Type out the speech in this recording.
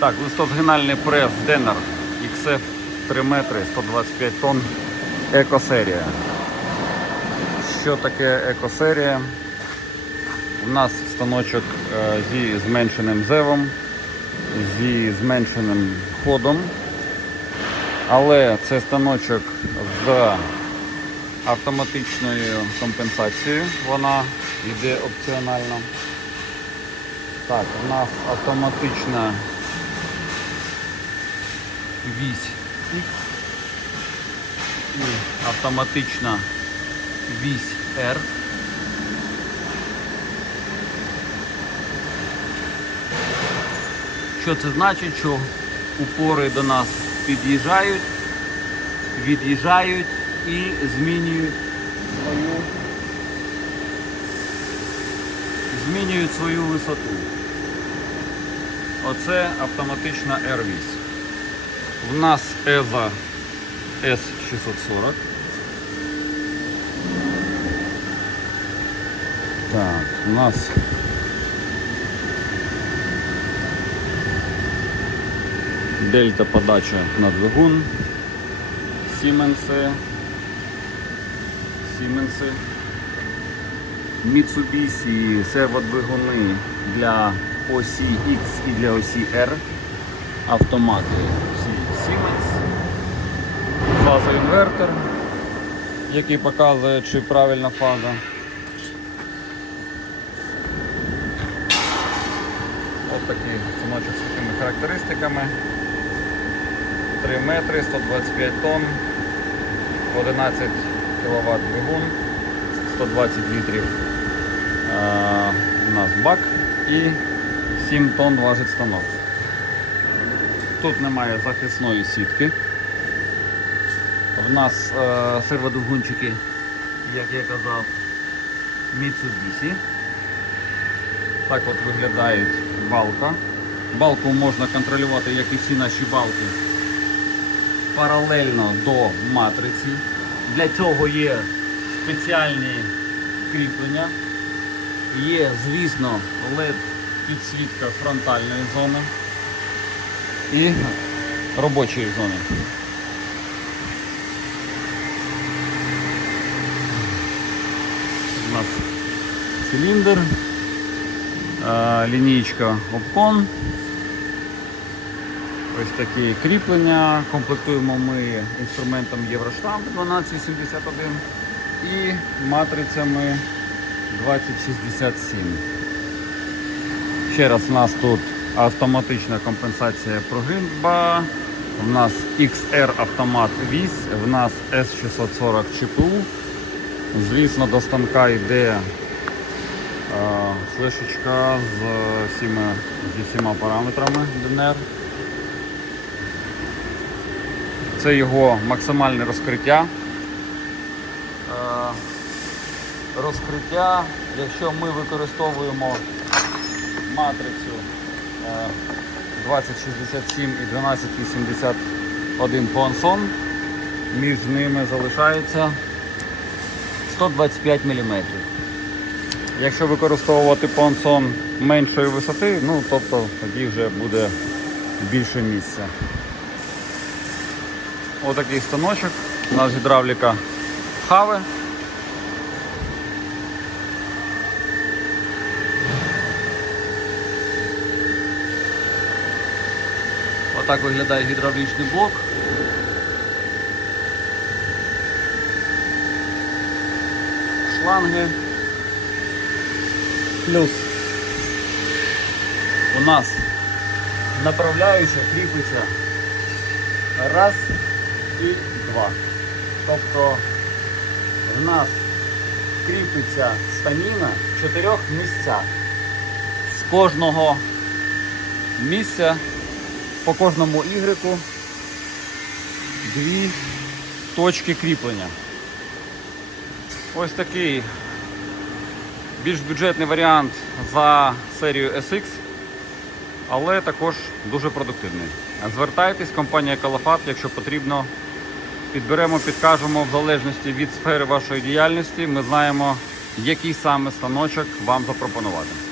Так, листозгинальний прес Денер XF 3 метри 125 тонн екосерія. Що таке екосерія? У нас станочок е, зі зменшеним зевом, зі зменшеним ходом. Але це станочок з автоматичною компенсацією. Вона йде опціонально. Так, у нас автоматична вісь і автоматична вісь R. Що це значить? Що упори до нас під'їжджають, від'їжджають і змінюють свою, змінюють свою висоту. Оце автоматична R-вісь. В нас EZA S640. Так, у нас дельта подача на двигун. Сіменси. Сіменси. Mitsubishi серводвигуни для осі X і для осі R. Автомати. Фазоінвертор, який показує, чи правильна фаза. Ось такий станочок з такими характеристиками. 3 метри, 125 тонн, 11 кВт двигун, 120 літрів а, у нас бак і 7 тонн важить станок. Тут немає захисної сітки. В нас е, серводвигунчики, як я казав, Mitsubishi. Так от виглядають балка. Балку можна контролювати, як і всі наші балки, паралельно до матриці. Для цього є спеціальні кріплення. Є, звісно, LED підсвітка фронтальної зони і робочої зони. Нас циліндр, лінійка обкон. Ось такі кріплення. Комплектуємо ми інструментом Євроштамп 1271 і матрицями 2067. Ще раз у нас тут автоматична компенсація прогибба. У нас XR автомат вісь, в нас S640 ЧПУ. Звісно, до станка йде е, флешечка з всіма, зі всіма параметрами ДНР. Це його максимальне розкриття. Е, розкриття, якщо ми використовуємо матрицю е, 2067 і 1281 понсон, між ними залишається 125 мм. Якщо використовувати понсон меншої висоти, ну тобто тоді вже буде більше місця. Отакий станочок. У нас гідравліка хаве. Отак виглядає гідравлічний блок. Шланги. Плюс у нас направляюча кріпиться раз і два. Тобто в нас кріпиться станіна в чотирьох місцях. З кожного місця по кожному ігреку дві точки кріплення. Ось такий більш бюджетний варіант за серію SX, але також дуже продуктивний. Звертайтесь, компанія Калафат, якщо потрібно, підберемо, підкажемо в залежності від сфери вашої діяльності. Ми знаємо, який саме станочок вам запропонувати.